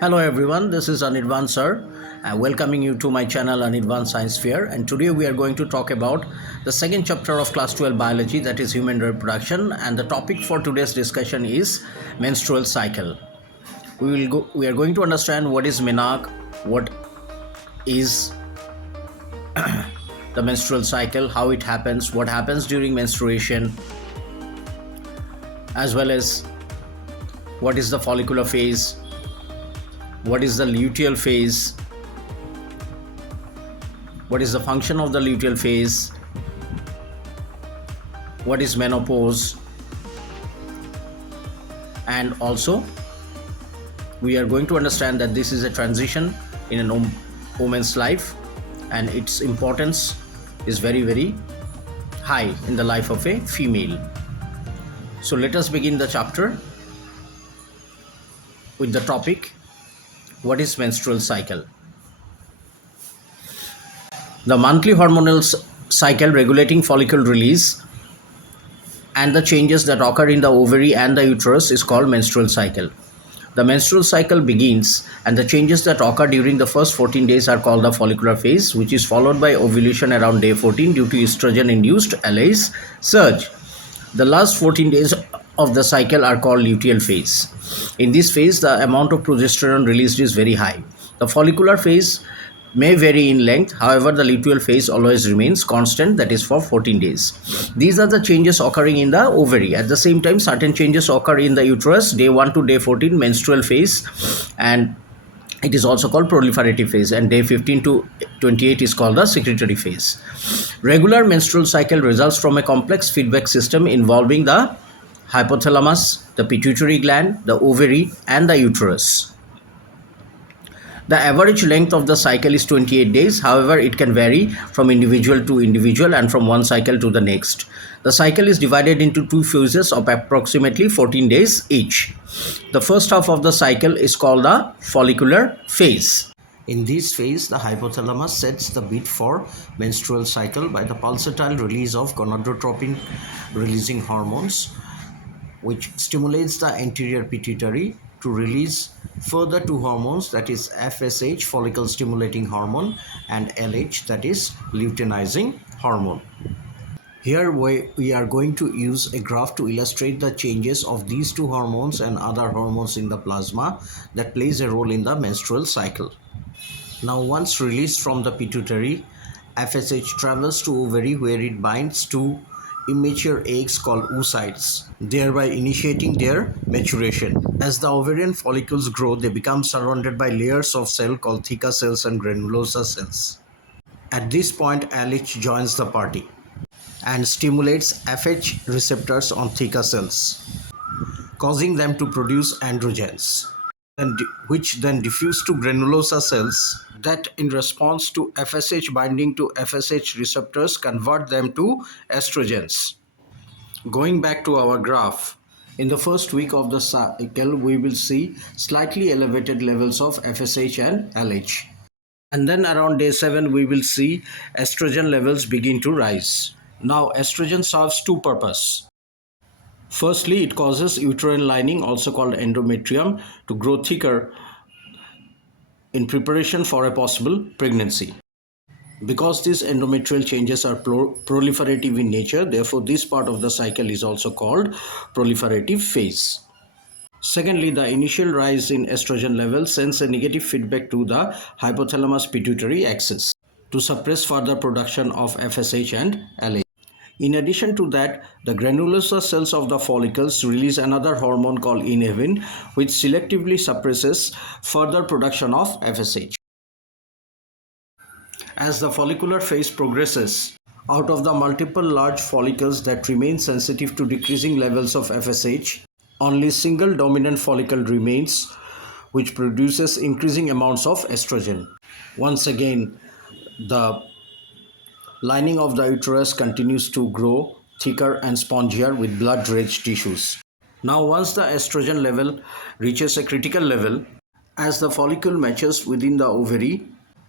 Hello everyone, this is Anirvan sir, welcoming you to my channel Anirvan Science Fair, and today we are going to talk about the second chapter of class 12 biology, that is human reproduction, and the topic for today's discussion is menstrual cycle. We are going to understand what is menarche, what is the menstrual cycle, how it happens, what happens during menstruation, as well as what is the follicular phase, what is the luteal phase, what is the function of the luteal phase, what is menopause, and also we are going to understand that this is a transition in a woman's life and its importance is very high in the life of a female. So let us begin the chapter with the topic, what is menstrual cycle? The monthly hormonal cycle regulating follicle release and the changes that occur in the ovary and the uterus is called menstrual cycle. The menstrual cycle begins and the changes that occur during the first 14 days are called the follicular phase, which is followed by ovulation around day 14 due to estrogen-induced LH surge. The last 14 days of the cycle are called luteal phase. In this phase, the amount of progesterone released is very high. The follicular phase may vary in length, however, the luteal phase always remains constant, that is for 14 days. These are the changes occurring in the ovary. At the same time, certain changes occur in the uterus, day 1 to day 14, menstrual phase, and it is also called proliferative phase, and day 15 to 28 is called the secretory phase. Regular menstrual cycle results from a complex feedback system involving the hypothalamus, the pituitary gland, the ovary, and the uterus. The average length of the cycle is 28 days. However, it can vary from individual to individual and from one cycle to the next. The cycle is divided into two phases of approximately 14 days each. The first half of the cycle is called the follicular phase. In this phase, the hypothalamus sets the beat for menstrual cycle by the pulsatile release of gonadotropin-releasing hormones, which stimulates the anterior pituitary to release further two hormones, that is FSH, follicle stimulating hormone, and LH, that is luteinizing hormone. Here we are going to use a graph to illustrate the changes of these two hormones and other hormones in the plasma that plays a role in the menstrual cycle. Now, once released from the pituitary, FSH travels to ovary where it binds to immature eggs called oocytes, thereby initiating their maturation. As the ovarian follicles grow, they become surrounded by layers of cells called theca cells and granulosa cells. At this point, LH joins the party and stimulates FH receptors on theca cells, causing them to produce androgens, which then diffuse to granulosa cells that, in response to FSH binding to FSH receptors, convert them to estrogens. Going back to our graph, in the first week of the cycle, we will see slightly elevated levels of FSH and LH. And then around day 7, we will see estrogen levels begin to rise. Now, estrogen serves two purposes. Firstly, it causes uterine lining, also called endometrium, to grow thicker in preparation for a possible pregnancy. Because these endometrial changes are proliferative in nature, therefore this part of the cycle is also called proliferative phase. Secondly, the initial rise in estrogen levels sends a negative feedback to the hypothalamus pituitary axis to suppress further production of FSH and LH. In addition to that, the granulosa cells of the follicles release another hormone called inhibin, which selectively suppresses further production of FSH. As the follicular phase progresses, out of the multiple large follicles that remain sensitive to decreasing levels of FSH, only single dominant follicle remains, which produces increasing amounts of estrogen. Once again, the lining of the uterus continues to grow thicker and spongier with blood-rich tissues. Now, once the estrogen level reaches a critical level, as the follicle matures within the ovary,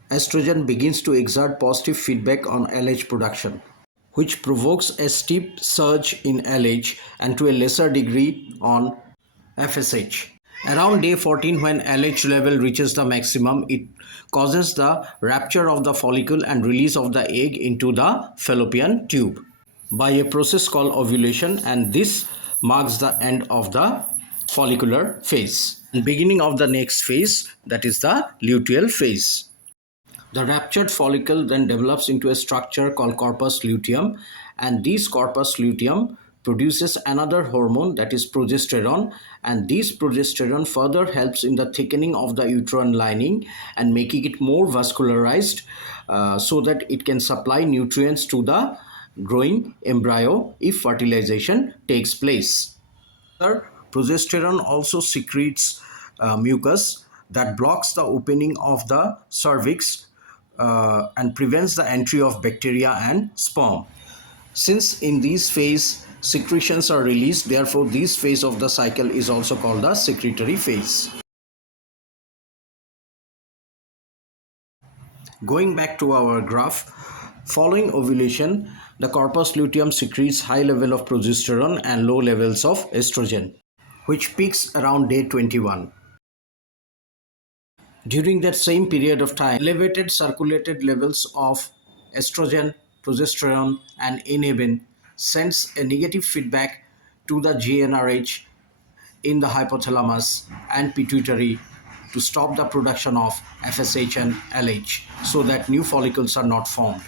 estrogen begins to exert positive feedback on LH production, which provokes a steep surge in LH and to a lesser degree on FSH. Around day 14, when LH level reaches the maximum, it causes the rupture of the follicle and release of the egg into the fallopian tube by a process called ovulation, and this marks the end of the follicular phase and beginning of the next phase, that is the luteal phase. The ruptured follicle then develops into a structure called corpus luteum, and this corpus luteum produces another hormone, that is progesterone, and this progesterone further helps in the thickening of the uterine lining and making it more vascularized, so that it can supply nutrients to the growing embryo if fertilization takes place. Progesterone also secretes mucus that blocks the opening of the cervix and prevents the entry of bacteria and sperm. Since in these phase secretions are released, therefore this phase of the cycle is also called the secretory phase. Going back to our graph, following ovulation, the corpus luteum secretes high level of progesterone and low levels of estrogen, which peaks around day 21. During that same period of time, elevated circulated levels of estrogen, progesterone, and inhibin sends a negative feedback to the GnRH in the hypothalamus and pituitary to stop the production of FSH and LH so that new follicles are not formed.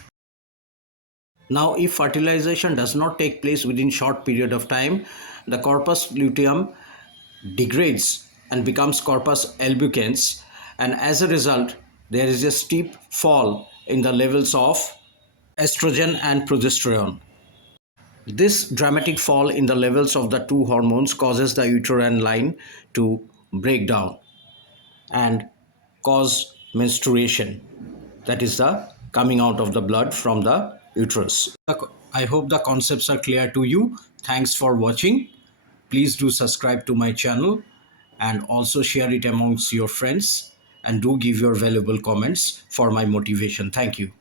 Now, if fertilization does not take place within short period of time, the corpus luteum degrades and becomes corpus albicans, and as a result there is a steep fall in the levels of estrogen and progesterone. This dramatic fall in the levels of the two hormones causes the uterine line to break down and cause menstruation, that is the coming out of the blood from the uterus. I hope the concepts are clear to you. Thanks for watching. Please do subscribe to my channel and also share it amongst your friends, and do give your valuable comments for my motivation. Thank you.